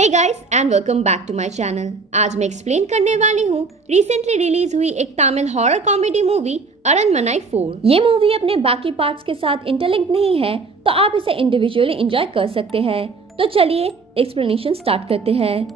Hey guys and welcome back to my channel. आज मैं explain करने वाली हूँ रिसेंटली रिलीज हुई एक Tamil horror comedy movie Aranmanai 4। ये मूवी अपने बाकी पार्ट्स के साथ इंटरलिंक नहीं है, तो आप इसे इंडिविजुअली एंजॉय कर सकते हैं। तो चलिए एक्सप्लेनेशन स्टार्ट करते हैं।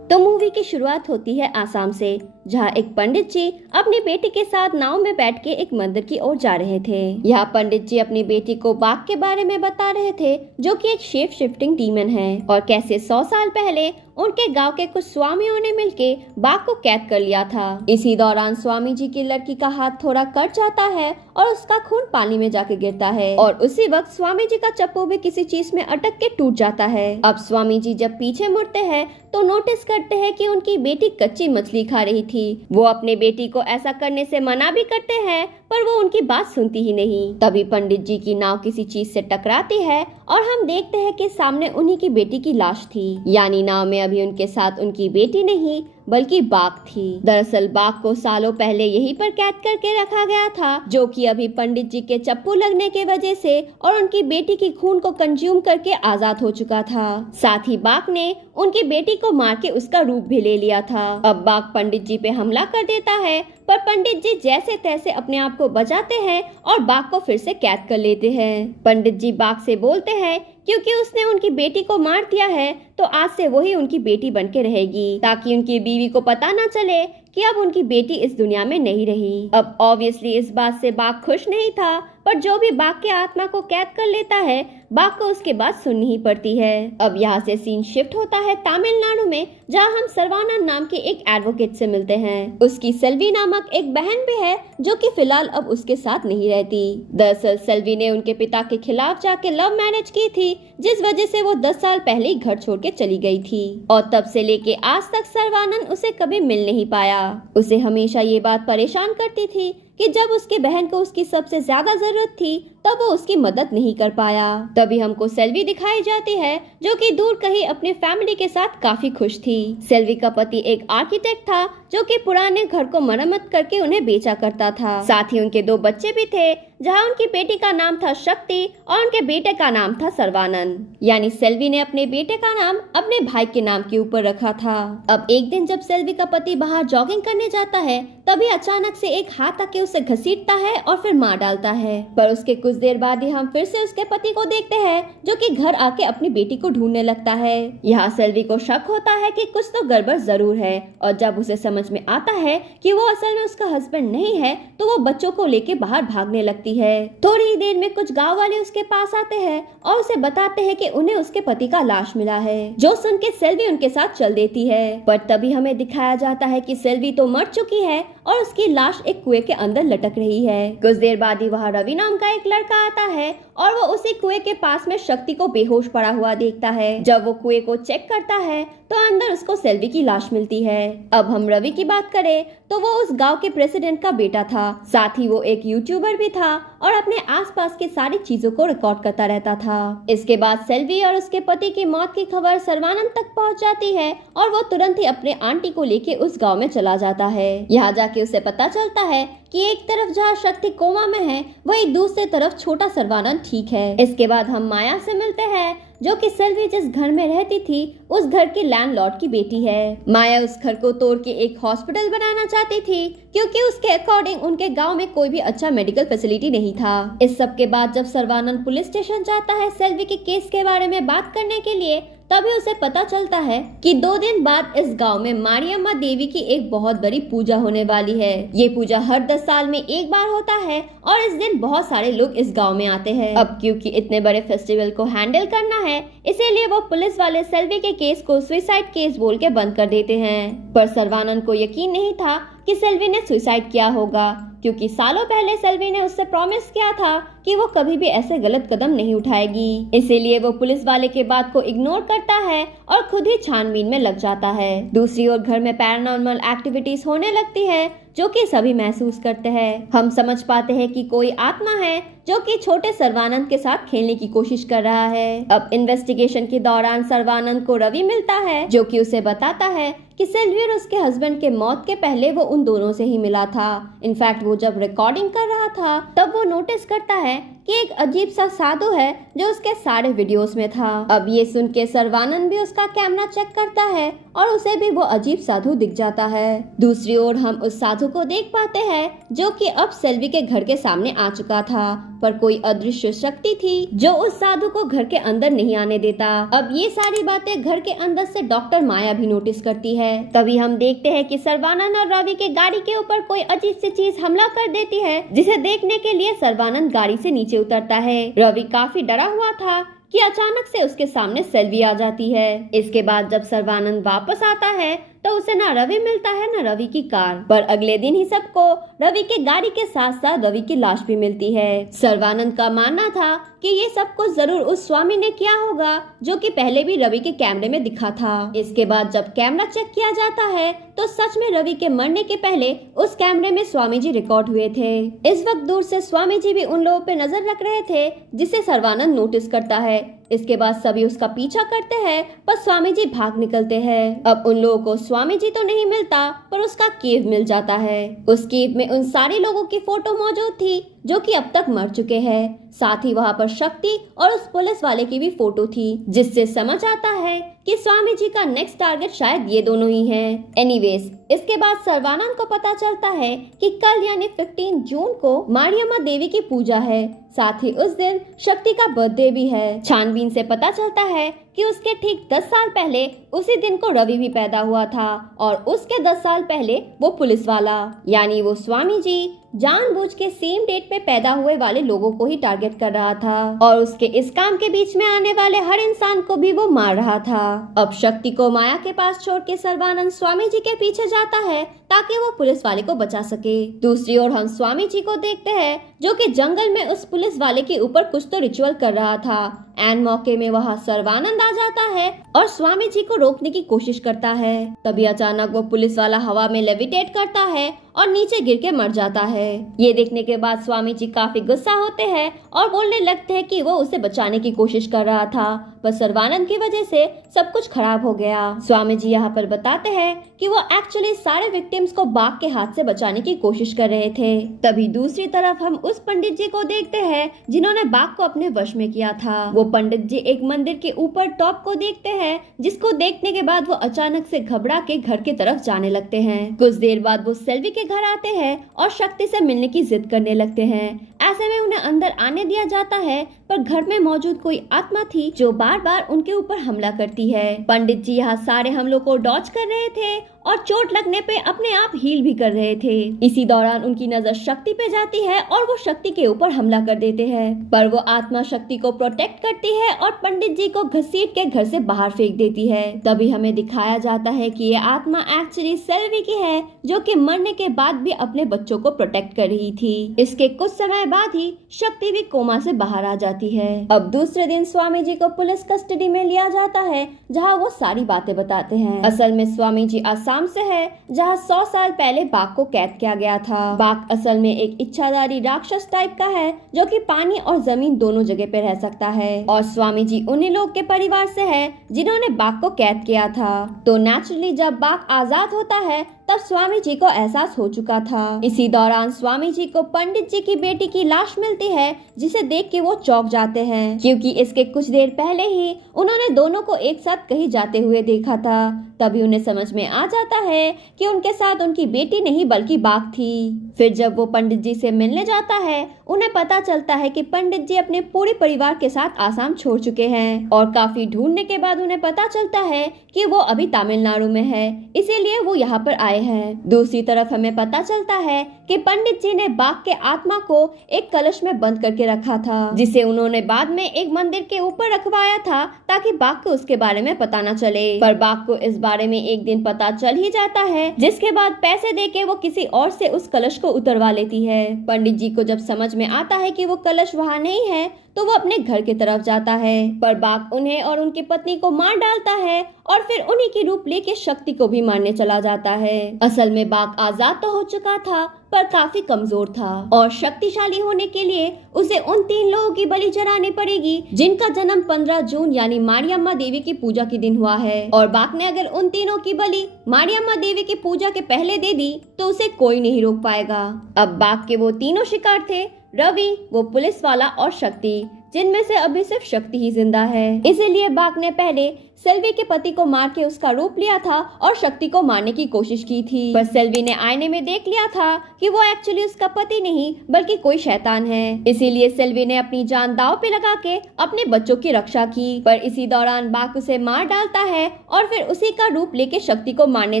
तो मूवी की शुरुआत होती है आसाम से, जहाँ एक पंडित जी अपनी बेटी के साथ नाव में बैठ के एक मंदिर की ओर जा रहे थे। यहाँ पंडित जी अपनी बेटी को बाघ के बारे में बता रहे थे, जो कि एक शेप शिफ्टिंग डीमन है, और कैसे 100 साल पहले उनके गांव के कुछ स्वामियों ने मिलके बाघ को कैद कर लिया था। इसी दौरान स्वामी जी की लड़की का हाथ थोड़ा कट जाता है और उसका खून पानी में जाके गिरता है, और उसी वक्त स्वामी जी का चप्पू भी किसी चीज में अटक के टूट जाता है। अब स्वामी जी जब पीछे मुड़ते हैं तो नोटिस करते हैं कि उनकी बेटी कच्ची मछली खा रही थी। वो अपने बेटी को ऐसा करने से मना भी करते हैं, पर वो उनकी बात सुनती ही नहीं। तभी पंडित जी की नाव किसी चीज से टकराती है और हम देखते हैं कि सामने उन्हीं की बेटी की लाश थी। यानी नाव में अभी उनके साथ उनकी बेटी नहीं बल्कि बाघ थी। दरअसल बाघ को सालों पहले यहीं पर कैद करके रखा गया था, जो कि अभी पंडित जी के चप्पू लगने के वजह से और उनकी बेटी की खून को कंज्यूम करके आजाद हो चुका था। साथ ही बाघ ने उनकी बेटी को मार के उसका रूप भी ले लिया था। अब बाघ पंडित जी पे हमला कर देता है, पर पंडित जी जैसे तैसे अपने आप को बचाते हैं और बाघ को फिर से कैद कर लेते हैं। पंडित जी बाघ से बोलते हैं क्योंकि उसने उनकी बेटी को मार दिया है, तो आज से वही उनकी बेटी बनके रहेगी, ताकि उनकी बीवी को पता ना चले कि अब उनकी बेटी इस दुनिया में नहीं रही। अब ऑब्वियसली इस बात से बाघ खुश नहीं था, पर जो भी बाघ के आत्मा को कैद कर लेता है, बाघ को उसके बात सुननी ही पड़ती है। अब यहाँ से सीन शिफ्ट होता है तमिलनाडु में, जहाँ हम सर्वानंद नाम के एक एडवोकेट से मिलते हैं। उसकी सेल्वी नामक एक बहन भी है, जो कि फिलहाल अब उसके साथ नहीं रहती। दरअसल सेल्वी ने उनके पिता के खिलाफ जाके लव मैरिज की थी, जिस वजह से वो 10 साल पहले ही घर छोड़ के चली गई थी, और तब से लेके आज तक सर्वानंद उसे कभी मिल नहीं पाया। उसे हमेशा ये बात परेशान करती थी कि जब उसकी बहन को उसकी सबसे ज्यादा जरूरत थी, तब वो उसकी मदद नहीं कर पाया। तभी हमको सेल्वी दिखाई जाती है, जो कि दूर कहीं अपने फैमिली के साथ काफी खुश थी। सेल्वी का पति एक आर्किटेक्ट था, जो कि पुराने घर को मरम्मत करके उन्हें बेचा करता था। साथ ही उनके 2 बच्चे भी थे, जहाँ उनकी बेटी का नाम था शक्ति और उनके बेटे का नाम था सर्वानंद। यानी सेल्वी ने अपने बेटे का नाम अपने भाई के नाम के ऊपर रखा था। अब एक दिन जब सेल्वी का पति बाहर जॉगिंग करने जाता है, तभी अचानक से एक हाथ आके उसे घसीटता है और फिर मार डालता है। पर उसके कुछ देर बाद ही हम फिर से उसके पति को देखते हैं, जो कि घर आके अपनी बेटी को ढूंढने लगता है। यहाँ सेल्वी को शक होता है कि कुछ तो गड़बड़ जरूर है, और जब उसे समझ में आता है कि वो असल में उसका हस्बैंड नहीं है, तो वो बच्चों को लेके बाहर भागने लगती है। थोड़ी ही देर में कुछ गाँव वाले उसके पास आते हैं और उसे बताते हैं कि उन्हें उसके पति का लाश मिला है, जो सुन के सेल्वी उनके साथ चल देती है। पर तभी हमें दिखाया जाता है कि सेल्वी तो मर चुकी है और उसकी लाश एक कुएं के अंदर लटक रही है। कुछ देर बाद ही वहाँ रवि नाम का एक लड़का आता है और वो उसी कुएं के पास में शक्ति को बेहोश पड़ा हुआ देखता है। जब वो कुएं को चेक करता है तो अंदर उसको सेल्वी की लाश मिलती है। अब हम रवि की बात करें तो वो उस गांव के प्रेसिडेंट का बेटा था, साथ ही वो एक यूट्यूबर भी था और अपने आसपास की सारी चीजों को रिकॉर्ड करता रहता था। इसके बाद सेल्वी और उसके पति की मौत की खबर सर्वानंद तक पहुंच जाती है और वो तुरंत ही अपने आंटी को लेके उस गांव में चला जाता है। यहाँ जाके उसे पता चलता है कि एक तरफ जहाँ शक्ति कोमा में है, वही दूसरी तरफ छोटा सर्वानंद ठीक है। इसके बाद हम माया से मिलते हैं, जो कि सेल्वी जिस घर में रहती थी उस घर की लैंडलॉर्ड की बेटी है। माया उस घर को तोड़ के एक हॉस्पिटल बनाना चाहती थी, क्योंकि उसके अकॉर्डिंग उनके गांव में कोई भी अच्छा मेडिकल फैसिलिटी नहीं था। इस सब के बाद जब सर्वानंद पुलिस स्टेशन जाता है सेल्वी के केस के बारे में बात करने के लिए, तभी उसे पता चलता है कि 2 दिन बाद इस गांव में मारियम्मा देवी की एक बहुत बड़ी पूजा होने वाली है। ये पूजा हर 10 साल में एक बार होता है और इस दिन बहुत सारे लोग इस गांव में आते हैं। अब क्योंकि इतने बड़े फेस्टिवल को हैंडल करना है, इसीलिए वो पुलिस वाले सेल्वी के केस को सुसाइड केस बोल के बंद कर देते हैं। पर सर्वानंद को यकीन नहीं था कि सेल्वी ने सुसाइड किया होगा, क्योंकि सालों पहले सेल्वी ने उससे प्रॉमिस किया था कि वो कभी भी ऐसे गलत कदम नहीं उठाएगी। इसीलिए वो पुलिस वाले के बात को इग्नोर करता है और खुद ही छानबीन में लग जाता है। दूसरी ओर घर में पैरानॉर्मल एक्टिविटीज होने लगती है, जो कि सभी महसूस करते हैं। हम समझ पाते हैं कि कोई आत्मा है जो कि छोटे सर्वानंद के साथ खेलने की कोशिश कर रहा है। अब इन्वेस्टिगेशन के दौरान सर्वानंद को रवि मिलता है, जो कि उसे बताता है कि सेल्वी और उसके हस्बैंड के मौत के पहले वो उन दोनों से ही मिला था। इनफैक्ट वो जब रिकॉर्डिंग कर रहा था तब वो नोटिस करता है कि एक अजीब सा साधु है जो उसके सारे वीडियोस में था। अब ये सुन के सर्वानंद भी उसका कैमरा चेक करता है और उसे भी वो अजीब साधु दिख जाता है। दूसरी ओर हम उस साधु को देख पाते हैं जो कि अब सेल्वी के घर के सामने आ चुका था, पर कोई अदृश्य शक्ति थी जो उस साधु को घर के अंदर नहीं आने देता। अब ये सारी बातें घर के अंदर से डॉक्टर माया भी नोटिस करती है। तभी हम देखते हैं कि सर्वानंद और रवि के गाड़ी के ऊपर कोई अजीब सी चीज हमला कर देती है, जिसे देखने के लिए सर्वानंद गाड़ी से नीचे उतरता है। रवि काफी डरा हुआ था कि अचानक से उसके सामने सेल्वी आ जाती है। इसके बाद जब सर्वानंद वापस आता है तो उसे ना रवि मिलता है ना रवि की कार, पर अगले दिन ही सबको रवि के गाड़ी के साथ साथ रवि की लाश भी मिलती है। सर्वानंद का मानना था कि ये सब कुछ जरूर उस स्वामी ने किया होगा जो कि पहले भी रवि के कैमरे में दिखा था। इसके बाद जब कैमरा चेक किया जाता है तो सच में रवि के मरने के पहले उस कैमरे में स्वामी जी रिकॉर्ड हुए थे। इस वक्त दूर से स्वामी जी भी उन लोगों पे नजर रख रहे थे, जिसे सर्वानंद नोटिस करता है। इसके बाद सभी उसका पीछा करते हैं, पर स्वामी जी भाग निकलते हैं। अब उन लोगों को स्वामी जी तो नहीं मिलता, पर उसका केव मिल जाता है। उस केव में उन सारे लोगों की फोटो मौजूद थी जो कि अब तक मर चुके हैं। साथ ही वहाँ पर शक्ति और उस पुलिस वाले की भी फोटो थी, जिससे समझ आता है कि स्वामी जी का नेक्स्ट टारगेट शायद ये दोनों ही हैं। एनीवेज, इसके बाद सर्वानंद को पता चलता है कि कल यानी 15 जून को मारियम्मा देवी की पूजा है। साथ ही उस दिन शक्ति का बर्थडे भी है। छानबीन से पता चलता है कि उसके ठीक 10 साल पहले उसी दिन को रवि भी पैदा हुआ था, और उसके 10 साल पहले वो पुलिस वाला यानी वो स्वामी जी जानबूझ के सेम डेट पे पैदा हुए वाले लोगों को ही टारगेट कर रहा था, और उसके इस काम के बीच में आने वाले हर इंसान को भी वो मार रहा था। अब शक्ति को माया के पास छोड़ के सर्वानंद स्वामी जी के पीछे जाता है ताकि वो पुलिस वाले को बचा सके। दूसरी ओर हम स्वामी जी को देखते हैं जो कि जंगल में उस पुलिस वाले के ऊपर कुछ तो रिचुअल कर रहा था। एन मौके में वहाँ सर्वानंद आ जाता है और स्वामी जी को रोकने की कोशिश करता है। तभी अचानक वो पुलिस वाला हवा में लेविटेट करता है और नीचे गिर के मर जाता है। ये देखने के बाद स्वामी जी काफी गुस्सा होते हैं और बोलने लगते हैं कि वो उसे बचाने की कोशिश कर रहा था, पर सर्वानंद की वजह से सब कुछ खराब हो गया। स्वामी जी यहाँ पर बताते हैं कि वो एक्चुअली सारे विक्टिम्स को बाघ के हाथ से बचाने की कोशिश कर रहे थे। तभी दूसरी तरफ हम उस पंडित जी को देखते हैं जिन्होंने बाघ को अपने वश में किया था। वो पंडित जी एक मंदिर के ऊपर टॉप को देखते हैं, जिसको देखने के बाद वो अचानक से घबरा के घर की तरफ जाने लगते हैं। कुछ देर बाद वो सेल्वी के घर आते हैं और शक्ति से मिलने की जिद करने लगते हैं। ऐसे में उन्हें अंदर आने दिया जाता है, पर घर में मौजूद कोई आत्मा थी जो बार बार उनके ऊपर हमला करती है। पंडित जी यहाँ सारे हमलों को डॉज कर रहे थे और चोट लगने पे अपने आप हील भी कर रहे थे। इसी दौरान उनकी नजर शक्ति पे जाती है और वो शक्ति के ऊपर हमला कर देते हैं, पर वो आत्मा शक्ति को प्रोटेक्ट करती है और पंडित जी को घसीट के घर से बाहर फेंक देती है। तभी हमें दिखाया जाता है कि ये आत्मा एक्चुअली सेल्वी की है, जो कि मरने के बाद भी अपने बच्चों को प्रोटेक्ट कर रही थी। इसके कुछ समय बाद ही शक्ति भी कोमा से बाहर आ जाती है। अब दूसरे दिन स्वामी जी को पुलिस कस्टडी में लिया जाता है, जहाँ वो सारी बातें बताते हैं। असल में स्वामी जी आसाम से है, जहाँ 100 साल पहले बाघ को कैद किया गया था। बाघ असल में एक इच्छाधारी राक्षस टाइप का है, जो कि पानी और जमीन दोनों जगह पे रह सकता है, और स्वामी जी उन्हीं लोग के परिवार से है जिन्होंने बाघ को कैद किया था। तो नेचुरली जब बाघ आजाद होता है तब स्वामी जी को एहसास हो चुका था। इसी दौरान स्वामी जी को पंडित जी की बेटी की लाश मिलती है, जिसे देख के वो चौंक जाते हैं, क्योंकि इसके कुछ देर पहले ही उन्होंने दोनों को एक साथ कहीं जाते हुए देखा था। तभी उन्हें समझ में आ जाता है कि उनके साथ उनकी बेटी नहीं बल्कि बाघ थी। फिर जब वो पंडित जी से मिलने जाता है, उन्हें पता चलता है कि पंडित जी अपने पूरे परिवार के साथ आसाम छोड़ चुके हैं, और काफी ढूंढने के बाद उन्हें पता चलता है कि वो अभी तमिलनाडु में है, इसीलिए वो यहाँ पर आए हैं। दूसरी तरफ हमें पता चलता है कि पंडित जी ने बाघ के आत्मा को एक कलश में बंद करके रखा था, जिसे उन्होंने बाद में एक मंदिर के ऊपर रखवाया था ताकि बाघ को उसके बारे में पता न चले। पर बाघ को इस बारे में एक दिन पता चल ही जाता है, जिसके बाद पैसे देके वो किसी और से उस कलश को उतरवा लेती है। पंडित जी को जब समझ में आता है कि वो कलश वहाँ नहीं है, तो वो अपने घर की तरफ जाता है, पर बाघ उन्हें और उनकी पत्नी को मार डालता है और फिर उन्हीं की रूप लेके शक्ति को भी मारने चला जाता है। असल में बाघ आजाद तो हो चुका था, पर काफी कमजोर था और शक्तिशाली होने के लिए उसे उन 3 लोगों की बलि चढ़ानी पड़ेगी जिनका जन्म 15 जून यानी मारियम्मा देवी की पूजा के दिन हुआ है। और बाघ ने अगर उन तीनों की बलि मारियम्मा देवी की पूजा के पहले दे दी तो उसे कोई नहीं रोक पाएगा। अब बाघ के वो तीनों शिकार थे, रवि, वो पुलिस वाला और शक्ति, जिनमें से अभी सिर्फ शक्ति ही जिंदा है। इसीलिए बाघ ने पहले सेल्वी के पति को मार के उसका रूप लिया था और शक्ति को मारने की कोशिश की थी, पर सेल्वी ने आईने में देख लिया था कि वो एक्चुअली उसका पति नहीं बल्कि कोई शैतान है। इसीलिए सेल्वी ने अपनी जान दांव पे लगा के अपने बच्चों की रक्षा की। पर इसी दौरान बाघ उसे मार डालता है और फिर उसी का रूप लेके शक्ति को मारने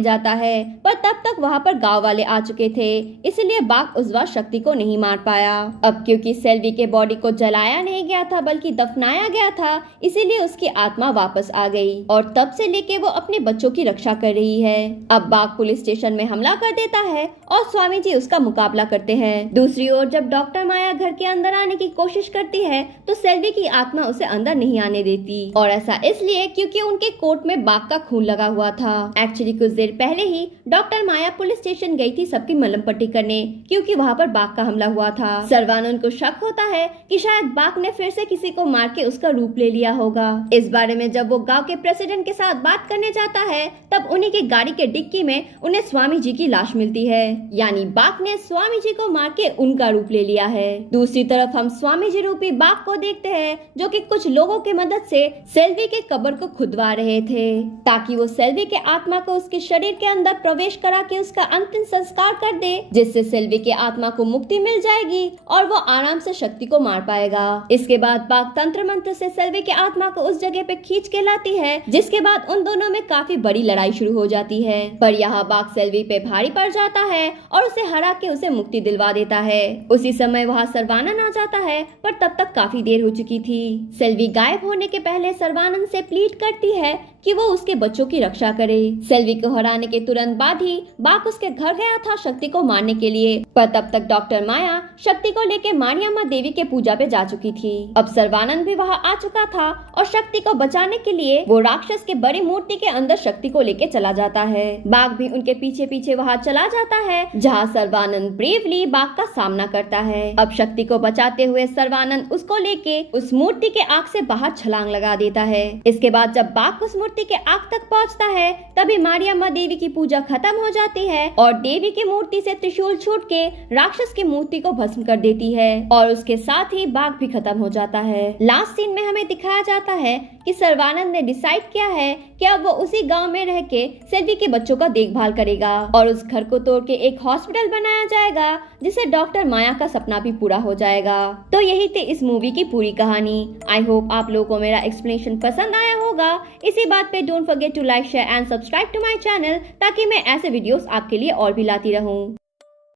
जाता है, पर तब तक वहाँ पर गाँव वाले आ चुके थे, इसलिए बाघ उस बार शक्ति को नहीं मार पाया। अब क्योंकि सेल्वी के बॉडी को जलाया नहीं गया था बल्कि दफनाया गया था, इसीलिए उसकी आत्मा वापस आ गई और तब से लेके वो अपने बच्चों की रक्षा कर रही है। अब बाघ पुलिस स्टेशन में हमला कर देता है और स्वामी जी उसका मुकाबला करते हैं। दूसरी ओर जब डॉक्टर माया घर के अंदर आने की कोशिश करती है तो सेल्वी की आत्मा उसे अंदर नहीं आने देती, और ऐसा इसलिए क्योंकि उनके कोट में बाघ का खून लगा हुआ था। एक्चुअली कुछ देर पहले ही डॉक्टर माया पुलिस स्टेशन गई थी सबकी मलहम पट्टी करने, क्योंकि वहाँ पर बाघ का हमला हुआ था। सर्वानंद को शक होता है कि शायद बाघ ने फिर से किसी को मार के उसका रूप ले लिया होगा। इस बारे में जब वो गाँव के प्रेसिडेंट के साथ बात करने जाता है तब उन्हीं की गाड़ी के डिक्की में उन्हें स्वामी जी की लाश मिलती है, यानी बाघ ने स्वामी जी को मार के उनका रूप ले लिया है। दूसरी तरफ हम स्वामी जी रूपी बाघ को देखते हैं जो कि कुछ लोगों की मदद से सेल्वी के कब्र को खुदवा रहे थे ताकि वो सेल्वी के आत्मा को उसके शरीर के अंदर प्रवेश करा के उसका अंतिम संस्कार कर दे, जिससे सेल्वी के आत्मा को मुक्ति मिल जाएगी और वो आराम से शक्ति को मार पाएगा। इसके बाद बाघ तंत्र मंत्र से सेल्वी के आत्मा को उस जगह पे खींच के लाती है, जिसके बाद उन दोनों में काफी बड़ी लड़ाई शुरू हो जाती है। पर यहाँ बाघ सेल्वी पे भारी पड़ जाता है और उसे हरा के उसे मुक्ति दिलवा देता है। उसी समय वहाँ सर्वानंद आ जाता है, पर तब तक काफी देर हो चुकी थी। सेल्वी गायब होने के पहले सर्वानंद से प्लीड करती है कि वो उसके बच्चों की रक्षा करे। सेल्वी को हराने के तुरंत बाद ही बाघ उसके घर गया था शक्ति को मारने के लिए, पर तब तक डॉक्टर माया शक्ति को लेके मारियम्मा देवी के पूजा पे जा चुकी थी। अब सर्वानंद भी वहाँ आ चुका था और शक्ति को बचाने के लिए वो राक्षस के बड़ी मूर्ति के अंदर शक्ति को लेके चला जाता है। बाघ भी उनके पीछे पीछे वहाँ चला जाता है, जहाँ सर्वानंद ब्रेवली बाघ का सामना करता है। अब शक्ति को बचाते हुए सर्वानंद उसको लेके उस मूर्ति के आग से बाहर छलांग लगा देता है। इसके बाद जब बाघ उस मूर्ति के आग तक पहुंचता है तभी मारियम्मा देवी की पूजा खत्म हो जाती है और देवी की मूर्ति से त्रिशूल छूट के राक्षस की मूर्ति को भस्म कर देती है और उसके साथ ही बाघ भी खत्म हो जाता है। लास्ट सीन में हमें दिखाया जाता है कि सर्वानंद ने डिसाइड किया है कि अब वो उसी गांव में रह के सेल्वी के बच्चों का देखभाल करेगा और उस घर को तोड़ के एक हॉस्पिटल बनाया जाएगा, जिससे डॉक्टर माया का सपना भी पूरा हो जाएगा। तो यही थी इस मूवी की पूरी कहानी। आई होप आप लोगों को मेरा एक्सप्लेनेशन पसंद आया होगा। इसी बात पे don't forget to like, share and subscribe to my channel ताकि मैं ऐसे वीडियोस आपके लिए और भी लाती रहूं।